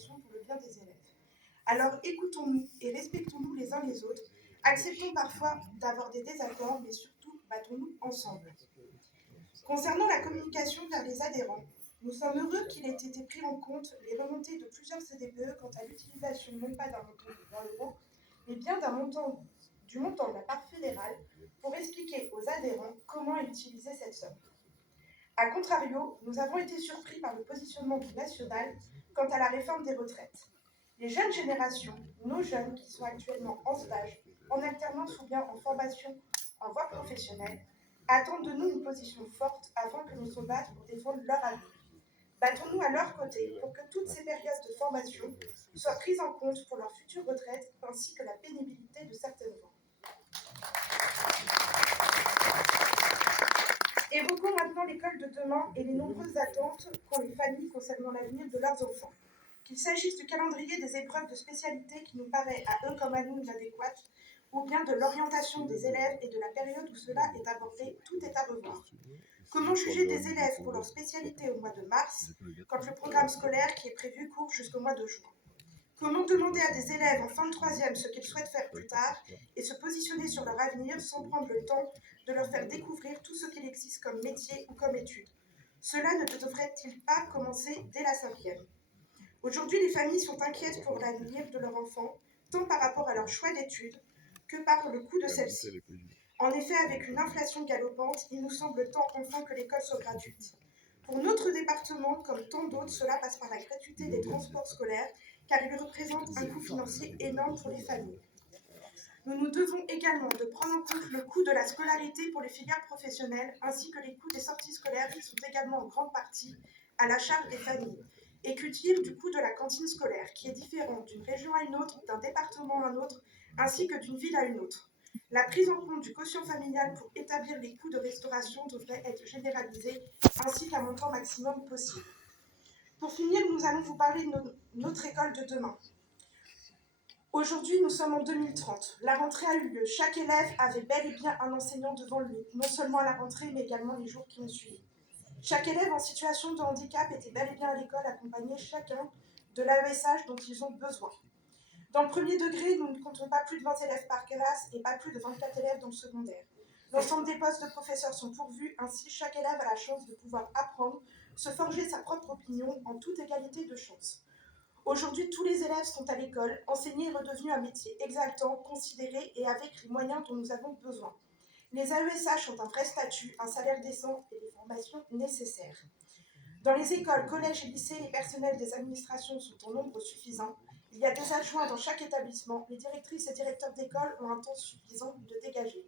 communication pour le bien des élèves. Alors écoutons-nous et respectons-nous les uns les autres. Acceptons parfois d'avoir des désaccords, mais surtout battons-nous ensemble. Concernant la communication vers les adhérents, nous sommes heureux qu'il ait été pris en compte les remontées de plusieurs CDPE quant à l'utilisation non pas d'un montant de 20 euros, mais bien du montant de la part fédérale pour expliquer aux adhérents comment utiliser cette somme. A contrario, nous avons été surpris par le positionnement du national quant à la réforme des retraites. Les jeunes générations, nos jeunes qui sont actuellement en stage, en alternance ou bien en formation en voie professionnelle, attendent de nous une position forte afin que nous se battions pour défendre leur avenir. Battons-nous à leur côté pour que toutes ces périodes de formation soient prises en compte pour leur future retraite ainsi que la pénibilité de certaines voies. Évoquons maintenant l'école de demain et les nombreuses attentes qu'ont les familles concernant l'avenir de leurs enfants. Qu'il s'agisse du calendrier des épreuves de spécialité qui nous paraît à eux comme à nous inadéquate, ou bien de l'orientation des élèves et de la période où cela est abordé, tout est à revoir. Comment juger des élèves pour leur spécialité au mois de mars, quand le programme scolaire qui est prévu court jusqu'au mois de juin? Comment demander à des élèves en fin de troisième ce qu'ils souhaitent faire plus tard et se positionner sur leur avenir sans prendre le temps de leur faire découvrir tout ce qu'il existe comme métier ou comme étude? Cela ne devrait-il pas commencer dès la cinquième? Aujourd'hui, les familles sont inquiètes pour l'avenir de leur enfant, tant par rapport à leur choix d'études que par le coût de celle-ci. En effet, avec une inflation galopante, il nous semble temps enfin que l'école soit gratuite. Pour notre département, comme tant d'autres, cela passe par la gratuité des transports scolaires, car il représente un coût financier énorme pour les familles. Nous nous devons également de prendre en compte le coût de la scolarité pour les filières professionnelles, ainsi que les coûts des sorties scolaires qui sont également en grande partie à la charge des familles. Et que dire du coût de la cantine scolaire, qui est différent d'une région à une autre, d'un département à un autre, ainsi que d'une ville à une autre. La prise en compte du quotient familial pour établir les coûts de restauration devrait être généralisée, ainsi qu'un montant maximum possible. Pour finir, nous allons vous parler de notre école de demain. Aujourd'hui, nous sommes en 2030. La rentrée a eu lieu. Chaque élève avait bel et bien un enseignant devant lui, non seulement à la rentrée, mais également les jours qui ont suivi. Chaque élève en situation de handicap était bel et bien à l'école, accompagné chacun de l'AESH dont ils ont besoin. Dans le premier degré, nous ne comptons pas plus de 20 élèves par classe et pas plus de 24 élèves dans le secondaire. L'ensemble des postes de professeurs sont pourvus, ainsi chaque élève a la chance de pouvoir apprendre, se forger sa propre opinion en toute égalité de chance. Aujourd'hui, tous les élèves sont à l'école, enseigner est redevenu un métier exaltant, considéré et avec les moyens dont nous avons besoin. Les AESH ont un vrai statut, un salaire décent et les formations nécessaires. Dans les écoles, collèges et lycées, les personnels des administrations sont en nombre suffisant. Il y a des adjoints dans chaque établissement. Les directrices et directeurs d'école ont un temps suffisant de dégager.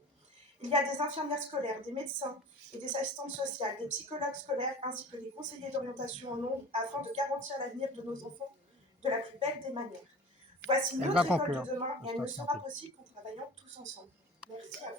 Il y a des infirmières scolaires, des médecins et des assistantes sociales, des psychologues scolaires ainsi que des conseillers d'orientation en nombre afin de garantir l'avenir de nos enfants de la plus belle des manières. Voici notre école de demain et elle ne sera possible qu'en travaillant tous ensemble. Merci à vous.